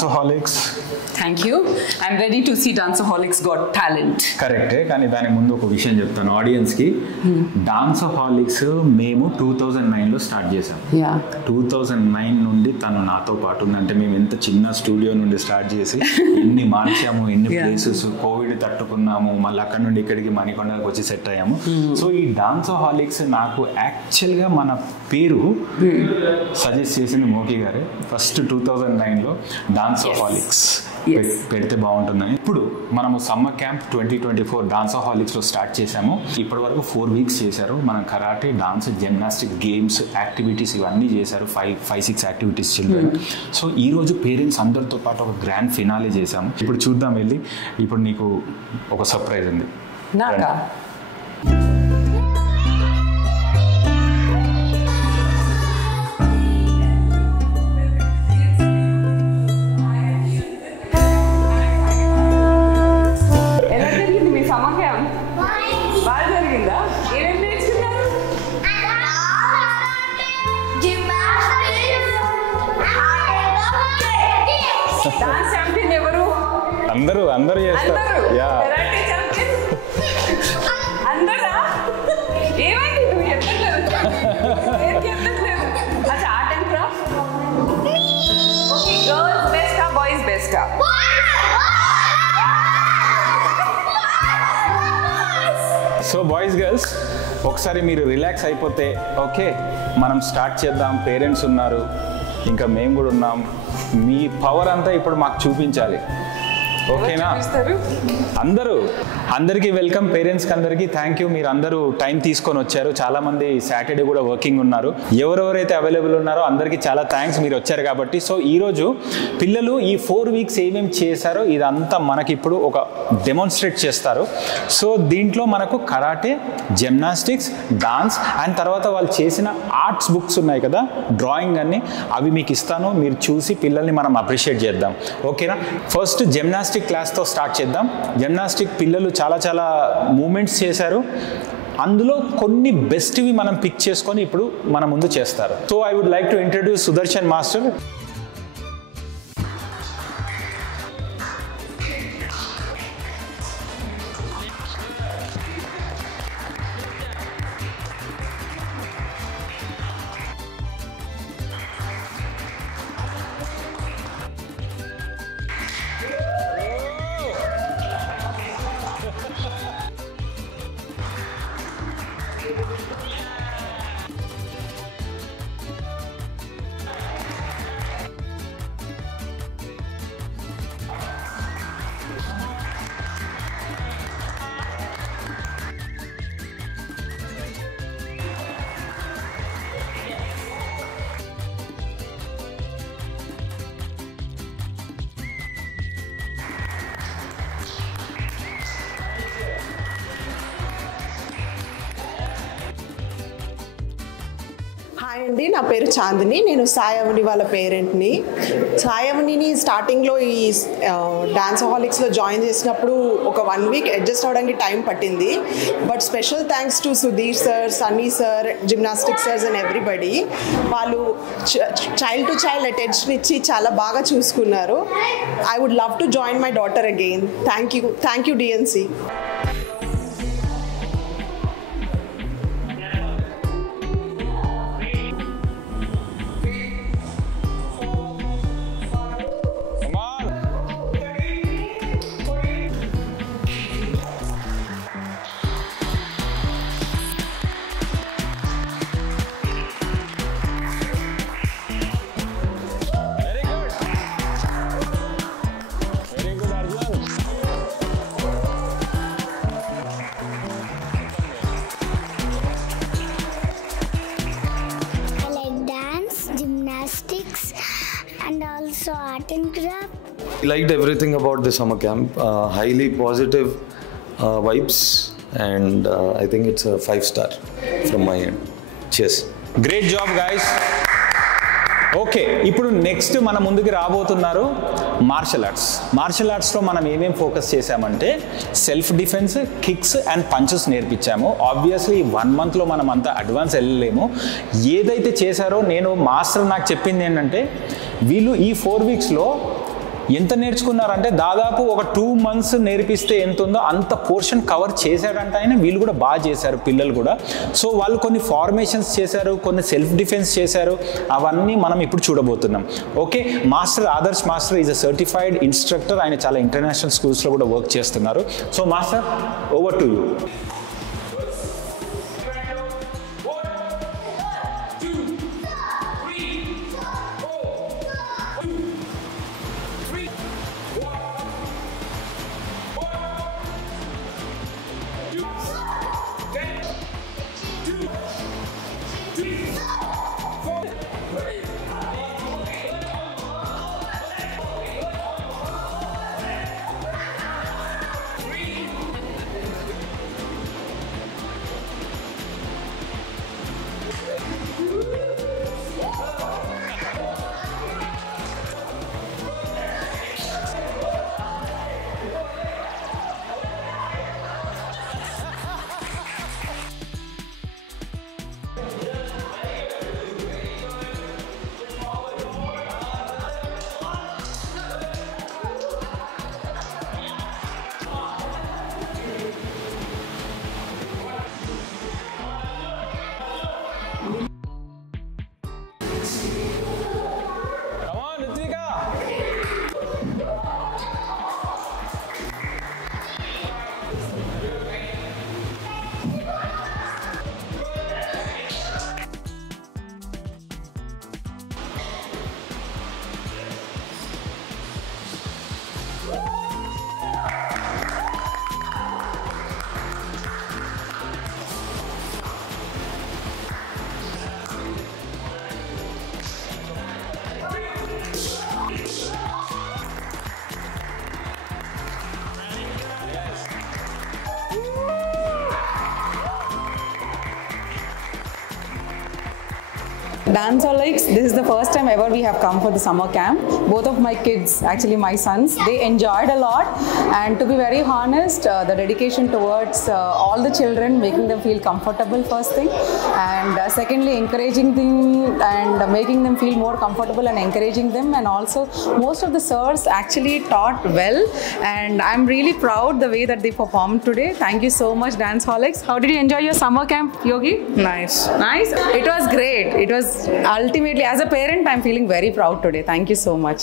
Danceaholics. Thank you. I'm ready to see Danceaholics Got Talent. కరెక్టే, కానీ దాని ముందు ఒక విషయం చెప్తాను ఆడియన్స్కి. డాన్సహాలిక్స్ మేము 2009లో స్టార్ట్ చేసాం. 2009 నుండి తను నాతో పాటు ఉందంటే మేము ఎంత చిన్న స్టూడియో నుండి స్టార్ట్ చేసి ఎన్ని మార్చాము, ఎన్ని ప్లేసెస్, కోవిడ్ తట్టుకున్నాము, మళ్ళీ అక్కడ నుండి ఇక్కడికి మణికొండకి వచ్చి సెట్ అయ్యాము. సో ఈ డాన్సహాలిక్స్ నాకు యాక్చువల్గా మన పేరు సజెస్ట్ చేసింది మోకి గారు. ఫస్ట్ 2009లో డాన్సహాలిక్స్ పెడితే బాగుంటుందని. ఇప్పుడు మనము సమ్మర్ క్యాంప్ 2024 డాన్సహాలిక్స్లో స్టార్ట్ చేసాము. ఇప్పటి వరకు 4 వీక్స్ చేశారు. మనం karate, dance, gymnastic, games, activities ఇవన్నీ చేశారు. 5-6 యాక్టివిటీస్ చిల్డ్రన్. సో ఈరోజు పేరెంట్స్ అందరితో పాటు ఒక గ్రాండ్ ఫినాలే చేసాము. ఇప్పుడు చూద్దాం వెళ్ళి. ఇప్పుడు నీకు ఒక సర్ప్రైజ్ ఉంది. నాకా? డాన్స్ ఛాంపియన్ ఎవరు? అందరూ చేస్తారు. అందరా? ఏమైంది నువ్వు చెప్పట్లేదు? అచ్చా, art and craft. Okay, girls బెస్టా బాయ్స్ బెస్టా? సో బాయ్స్ గర్ల్స్ ఒకసారి మీరు రిలాక్స్ అయిపోతే ఓకే, మనం స్టార్ట్ చేద్దాం. పేరెంట్స్ ఉన్నారు, ఇంకా మేము కూడా ఉన్నాం. మీ పవర్ అంతా ఇప్పుడు మాకు చూపించాలి, ఓకేనా? అందరికీ వెల్కమ్. పేరెంట్స్కి అందరికీ థ్యాంక్ యూ. మీరు అందరూ టైం తీసుకొని వచ్చారు. చాలామంది సాటర్డే కూడా వర్కింగ్ ఉన్నారు. ఎవరెవరైతే అవైలబుల్ ఉన్నారో అందరికీ చాలా థ్యాంక్స్, మీరు వచ్చారు కాబట్టి. సో ఈరోజు పిల్లలు ఈ 4 వీక్స్ ఏమేమి చేశారో ఇదంతా మనకి ఇప్పుడు ఒక డెమాన్స్ట్రేట్ చేస్తారు. సో దీంట్లో మనకు కరాటే, జిమ్నాస్టిక్స్, డాన్స్ అండ్ తర్వాత వాళ్ళు చేసిన ఆర్ట్స్ బుక్స్ ఉన్నాయి కదా, డ్రాయింగ్ అన్ని, అవి మీకు ఇస్తాను. మీరు చూసి పిల్లల్ని మనం అప్రిషియేట్ చేద్దాం, ఓకేనా? ఫస్ట్ జిమ్నాస్టిక్ క్లాస్తో స్టార్ట్ చేద్దాం. జిమ్నాస్టిక్ పిల్లలు చాలా మూమెంట్స్ చేశారు. అందులో కొన్ని బెస్ట్వి మనం పిక్ చేసుకొని ఇప్పుడు మన ముందు చేస్తారు. So I would like to introduce Sudarshan master. Hi అండి, నా పేరు చాందిని. నేను సాయవని వాళ్ళ పేరెంట్ని. సాయవనిని స్టార్టింగ్లో ఈ డాన్సహాలిక్స్లో జాయిన్ చేసినప్పుడు ఒక 1 వీక్ అడ్జస్ట్ అవ్వడానికి టైం పట్టింది. But special thanks to Sudheer sir, Sunny sir, gymnastic sirs and everybody. వాళ్ళు చైల్డ్ టు చైల్డ్ అటెన్షన్ ఇచ్చి చాలా బాగా చూసుకున్నారు. I would love to join my daughter again. Thank you DNC. And also art and craft. I liked everything about the summer camp. Highly positive vibes, and I think it's a 5-star from my end. Cheers. Great job, guys. Okay, ఇప్పుడు next మన ముందుకు రాబోతున్నారు martial ఆర్ట్స్లో మనం ఏమేమి focus చేసామంటే self defence, kicks and punches నేర్పించాము. Obviously 1 మంత్లో మనం అంత అడ్వాన్స్ వెళ్ళలేము. ఏదైతే చేశారో నేను మాస్టర్ నాకు చెప్పింది ఏంటంటే వీళ్ళు ఈ 4 వీక్స్లో ఎంత నేర్చుకున్నారంటే దాదాపు ఒక 2 months నేర్పిస్తే ఎంత ఉందో అంత పోర్షన్ కవర్ చేశాడంట ఆయన. వీళ్ళు కూడా బాగా చేశారు పిల్లలు కూడా. సో వాళ్ళు కొన్ని ఫార్మేషన్స్ చేశారు, కొన్ని సెల్ఫ్ డిఫెన్స్ చేశారు. అవన్నీ మనం ఇప్పుడు చూడబోతున్నాం. Okay, master Adarsh master is a certified instructor. ఆయన చాలా ఇంటర్నేషనల్ స్కూల్స్లో కూడా వర్క్ చేస్తున్నారు. So master, over to you. Danceholics, this is the first time ever we have come for the summer camp. Both of my kids, actually my sons, they enjoyed a lot, and to be very honest, the dedication towards all the children, making them feel comfortable first thing, and secondly encouraging them and making them feel more comfortable and encouraging them, and also most of the sirs actually taught well, and I'm really proud the way that they performed today. Thank you so much, Danceholics. How did you enjoy your summer camp, Yogi? Nice. Nice? It was great. It was ultimately, as a parent, I'm feeling very proud today. Thank you so much.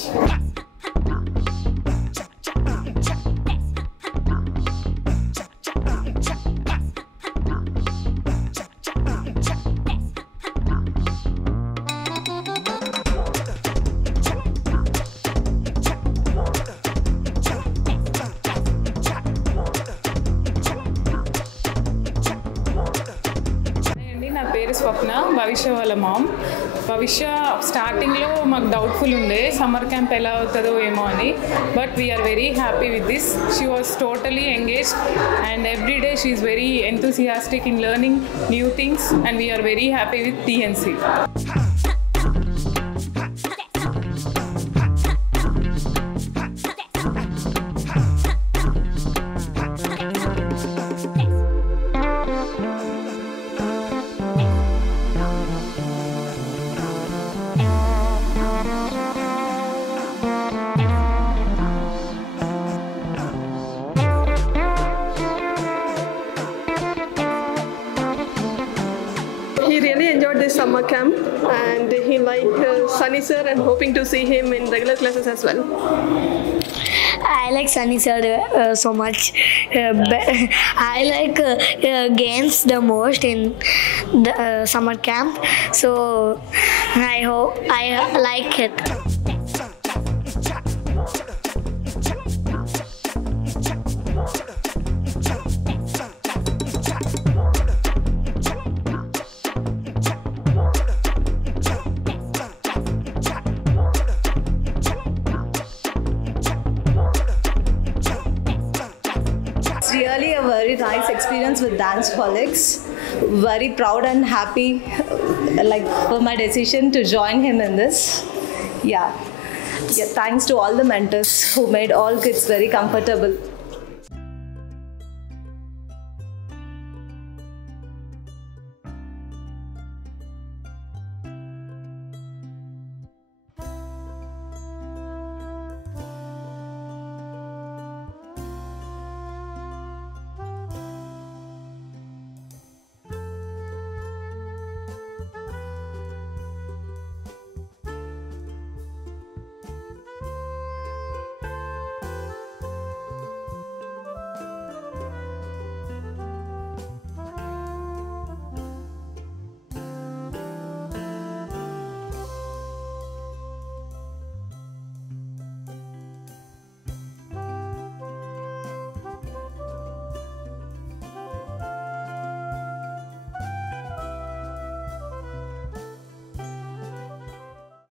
నా పేరు స్వప్న, భవిష్య వాళ్ళ ma'am. భవిష్య స్టార్టింగ్లో మాకు doubtful ఉండే summer camp ఎలా అవుతుందో ఏమో అని, but we are very happy with this. She was totally engaged and every day she is very enthusiastic in learning new things, and we are very happy with TNC. He really enjoyed this summer camp, and he liked Sunny sir and hoping to see him in regular classes as well. I like Sunny sir so much. I like games the most in the summer camp, so I hope I like it. Really a very nice experience with Danceholics. Very proud and happy like for my decision to join him in this. Yeah, thanks to all the mentors who made all kids very comfortable.